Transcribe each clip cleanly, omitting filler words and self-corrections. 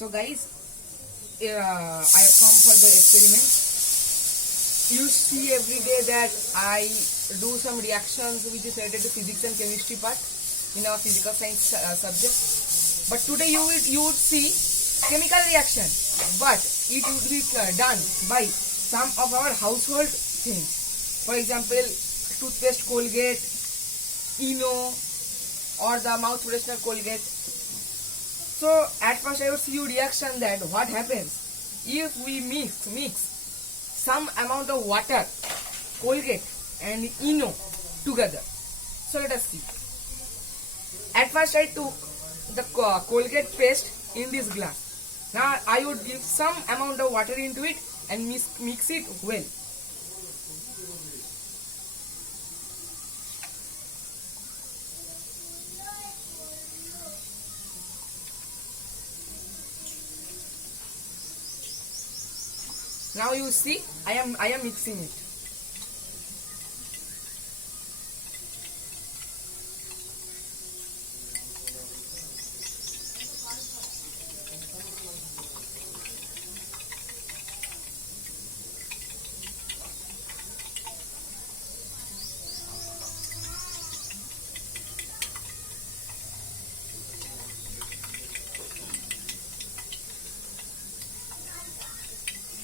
So guys, I have come for the experiment. You see every day that I do some reactions which is related to physics and chemistry part in our physical science subject. But today you would see chemical reaction, but it would be done by some of our household things. For example, toothpaste Colgate, Eno, or the mouth freshener Colgate. So at first I would see your reaction that what happens if we mix some amount of water, Colgate and Eno together. So let us see. At first I took the Colgate paste in this glass. Now I would give some amount of water into it and mix it well. Now you see I am mixing it.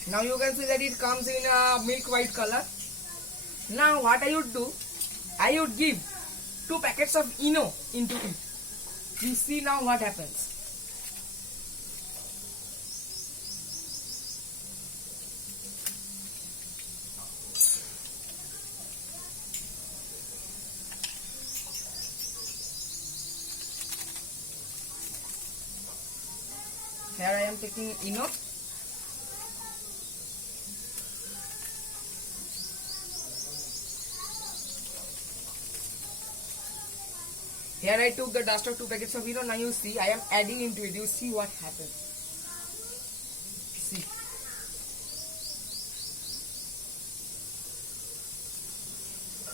Now you can see that it comes in a milk white color. Now what I would do, I would give 2 packets of Eno into it. You see now what happens. Here I am taking Eno. Here I took the dust of 2 packets of Eno. Now you see I am adding into it. You see what happens. See.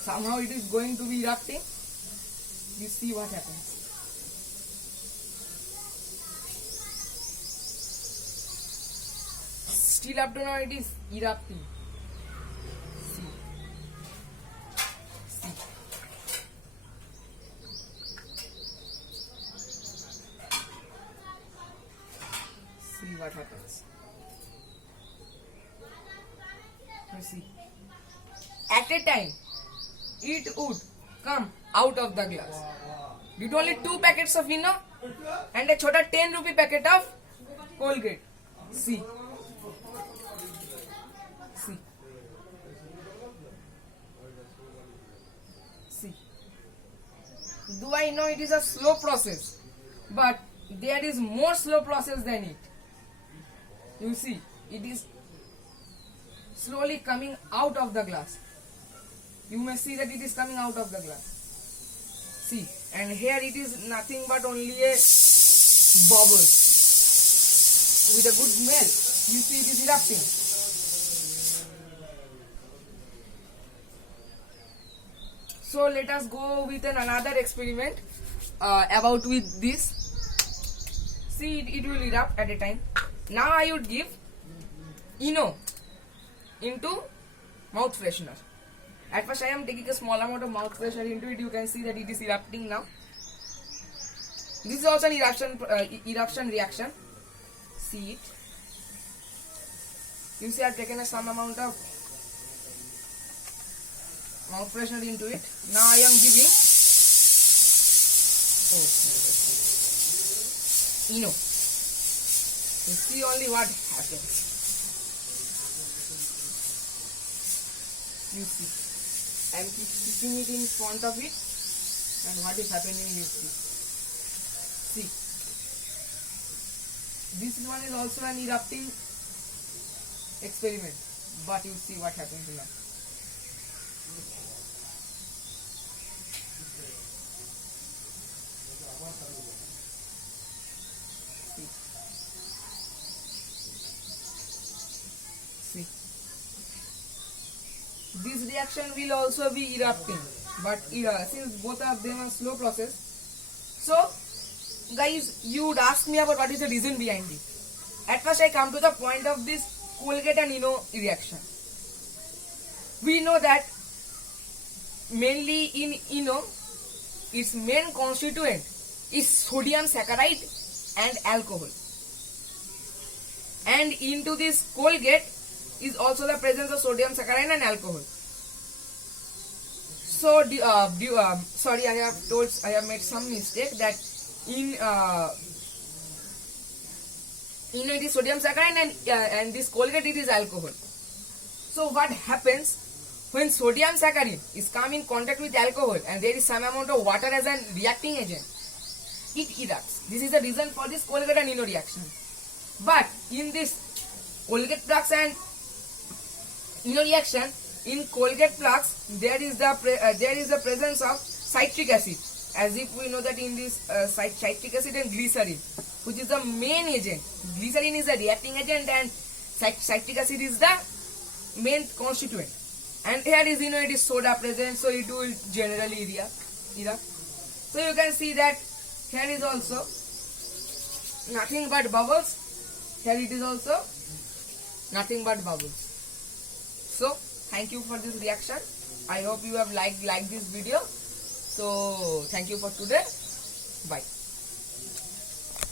Somehow it is going to be erupting. You see what happens. Still up to now it is erupting. See. See what happens. You see. At a time, it would come out of the glass. With only 2 packets of Eno and a chota 10 rupee packet of Colgate. See. See. See. Do I know it is a slow process? But there is more slow process than it. You see, it is slowly coming out of the glass. You may see that it is coming out of the glass. See, and here it is nothing but only a bubble with a good smell. You see it is erupting. So let us go with another experiment about with this. See, it will erupt at a time. Now I would give Eno into mouth freshener. At first I am taking a small amount of mouth freshener into it. You can see that it is erupting now. This is also an eruption reaction. See it. You see I have taken some amount of mouth freshener into it. Now I am giving Eno. You see only what happens. You see. I am keeping it in front of it and what is happening you see. See. This one is also an erupting experiment. But you see what happens now. See. This reaction will also be erupting, but since both of them are slow process, so guys, you would ask me about what is the reason behind it. At first I come to the point of this Colgate and Eno reaction. We know that mainly in Eno, its main constituent is sodium saccharide and alcohol. And into this Colgate is also the presence of sodium saccharide and alcohol. So, sorry, I have made some mistake that in it is sodium saccharide and this Colgate it is alcohol. So what happens when sodium saccharide is come in contact with alcohol and there is some amount of water as a reacting agent, it erupts. This is the reason for this Colgate and Eno reaction. But in this Colgate Plaques and Eno reaction, in Colgate Plaques there is the presence of citric acid, as if we know that in this citric acid and glycerin, which is the main agent. Glycerin is the reacting agent and citric acid is the main constituent. And here is, it is soda present, so it will generally erupt. So you can see that here is also nothing but bubbles. Here it is also nothing but bubbles. So thank you for this reaction. I hope you have liked this video. So thank you for today. Bye.